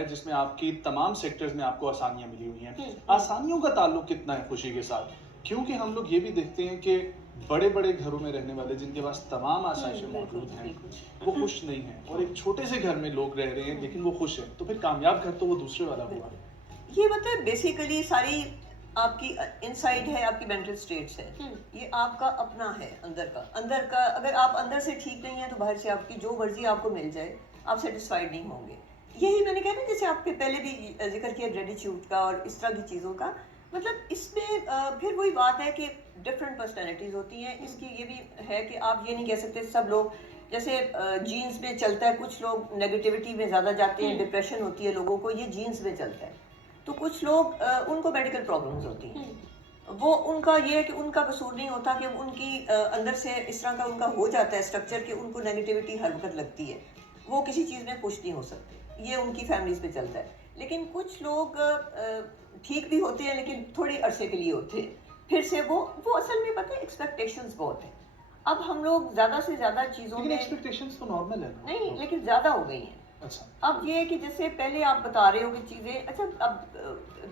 है जिसमें आपकी तमाम सेक्टर्स में आपको आसानियाँ मिली हुई हैं। हुँ। आसानियों का ताल्लुक कितना है खुशी के साथ? क्योंकि हम लोग ये भी देखते हैं कि बड़े-बड़े घरों में रहने वाले जिनके पास तमाम आसाइशें बिल्कुल, मौजूद हैं, वो बिल्कुल। खुश नहीं हैं और एक छोटे से घर में लोग रह रहे हैं लेकिन वो खुश हैं। तो फिर कामयाब घर तो वो दूसरे वाला हुआ। बिल्कुल। ये मतलब बेसिकली सारी आपकी इनसाइड है, आपकी मेंटल स्टेट्स है। हुँ, ये आपका अपना है अंदर का। अंदर का अगर आप अंदर से ठीक नहीं है तो बाहर से आपकी जो मर्ज़ी आपको मिल जाए, आप सैटिस्फाइड नहीं होंगे। यही मैंने कहा ना जैसे आपके पहले भी ज़िक्र किया ग्रेटिट्यूड का और इस तरह की चीज़ों का। मतलब इसमें फिर वही बात है कि डिफरेंट पर्सनैलिटीज़ होती हैं। हुँ, इसकी ये भी है कि आप ये नहीं कह सकते सब लोग जैसे जीन्स में चलता है, कुछ लोग नेगेटिविटी में ज़्यादा जाते हैं, हुँ, डिप्रेशन होती है लोगों को, ये जीन्स में चलता है। तो कुछ लोग उनको मेडिकल प्रॉब्लम्स होती हुँ, हैं। वो उनका ये है कि उनका कसूर नहीं होता कि उनकी अंदर से इस तरह का उनका हो जाता है स्ट्रक्चर कि उनको नेगेटिविटी हर वक़्त लगती है। वो किसी चीज़ में खुश नहीं हो सकते। ये उनकी फैमिलीज़ में चलता है। लेकिन कुछ लोग ठीक भी होते हैं लेकिन थोड़े अरसे के लिए होते हैं। फिर से वो असल में पता है एक्सपेक्टेशंस बहुत हैं। अब हम लोग ज़्यादा से ज़्यादा चीज़ों लेकिन में एक्सपेक्टेशंस तो नॉर्मल है ना? नहीं, तो लेकिन ज़्यादा हो गई हैं। अच्छा, अब ये है कि जैसे पहले आप बता रहे हो कि चीज़ें अच्छा अब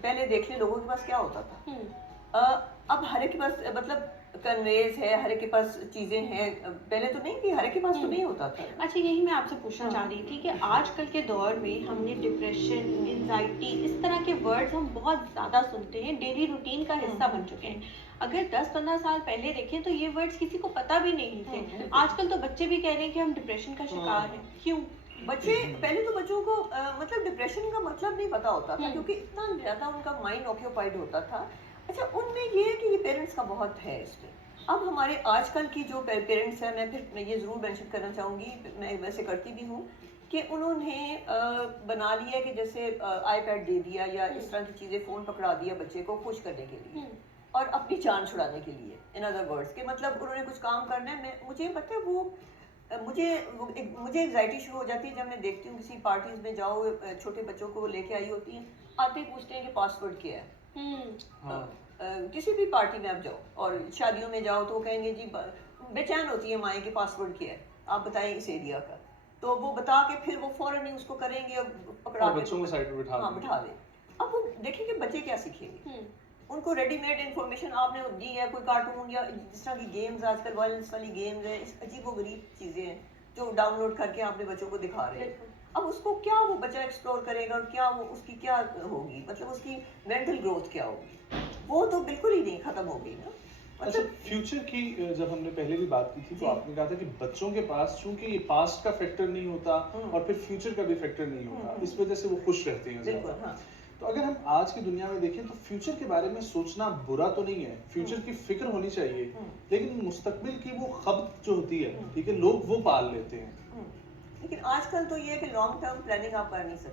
पहले देख लें लोगों के पास क्या होता था। हुँ। अब हर एक के पास मतलब कन्वेंस है, हर एक के पास चीज़ें हैं। पहले तो नहीं थी, हर एक के पास तो हुँ। नहीं होता था। अच्छा, यही मैं आपसे पूछना हाँ, चाह रही थी कि आजकल के दौर में हमने डिप्रेशन, एंग्ज़ायटी इस तरह के वर्ड्स हम बहुत ज़्यादा सुनते हैं, डेली रूटीन का हिस्सा बन चुके हैं। अगर 10-15 साल पहले देखें तो ये वर्ड्स किसी को पता भी नहीं थे। बिल्कुल। आजकल तो बच्चे भी कह रहे हैं कि हम डिप्रेशन का शिकार हैं। क्यों? बच्चे पहले तो बच्चों को मतलब डिप्रेशन का मतलब नहीं पता होता था हुँ, क्योंकि इतना ज़्यादा उनका माइंड ऑक्यूपाइड होता था। अच्छा उनमें ये है कि ये पेरेंट्स का बहुत है इसमें। अब हमारे आजकल की जो पेरेंट्स हैं मैं ये ज़रूर मेंशन करना चाहूँगी, मैं वैसे करती भी हूँ कि उन्होंने बना लिया है कि जैसे आईपैड दे दिया या हुँ, इस तरह की चीज़ें फ़ोन पकड़ा दिया बच्चे को खुश करने के लिए हुँ, और अपनी जान छुड़ाने के लिए। इन अदर वर्ड्स के मतलब उन्होंने कुछ काम करना है, मैं मुझे पता है वो मुझे एंग्जायटी शुरू हो जाती है जब मैं देखती हूँ किसी पार्टीज में जाओ, छोटे बच्चों को लेके आई होती हैं, आते ही पूछते हैं कि पासवर्ड क्या है। हुँ, हाँ। किसी भी पार्टी में आप जाओ और शादियों में जाओ तो वो कहेंगे जी बेचैन होती है माएँ कि पासवर्ड क्या है, आप बताएं इस एरिया का। तो वो बता के फिर वो फौरन ही उसको करेंगे और पकड़ा और के बच्चों को साइड पे बिठा हाँ देंगे। बिठा दे। अब वो देखेंगे बच्चे क्या सीखेंगे। हुँ, उनको रेडीमेड इन्फॉर्मेशन आपने दी है, कोई कार्टून या जिस तरह की गेम्स आजकल वायलेंस वाली गेम्स हैं, अजीबो-गरीब चीज़ें हैं, जो डाउनलोड करके आपने बच्चों को दिखा रहे हैं। बिल्कुल। अब उसको क्या वो बच्चा एक्सप्लोर करेगा और क्या वो उसकी क्या होगी, मतलब उसकी मेंटल ग्रोथ क्या होगी? वो तो बिल्कुल ही नहीं खत्म हो गई ना। अच्छा, मतलब फ्यूचर की जब हमने पहले भी बात की थी तो जी। आपने कहा था कि बच्चों के पास चूंकि ये पास्ट का फैक्टर नहीं होता हुँ, और फिर फ्यूचर का भी फैक्टर नहीं होता, इस वजह से वो खुश रहते हैं बिल्कुल, ज़्यादा। हाँ। तो अगर हम आज की दुनिया में देखें तो फ्यूचर के बारे में सोचना बुरा तो नहीं है, हुँ, फ्यूचर की फिक्र होनी चाहिए, हुँ, लेकिन मुस्तकबिल की वो खब्त जो होती है, हुँ, ठीक है, लोग वो पाल लेते हैं। हुँ। लेकिन आजकल तो ये है कि लॉन्ग टर्म प्लानिंग आप कर नहीं सकते।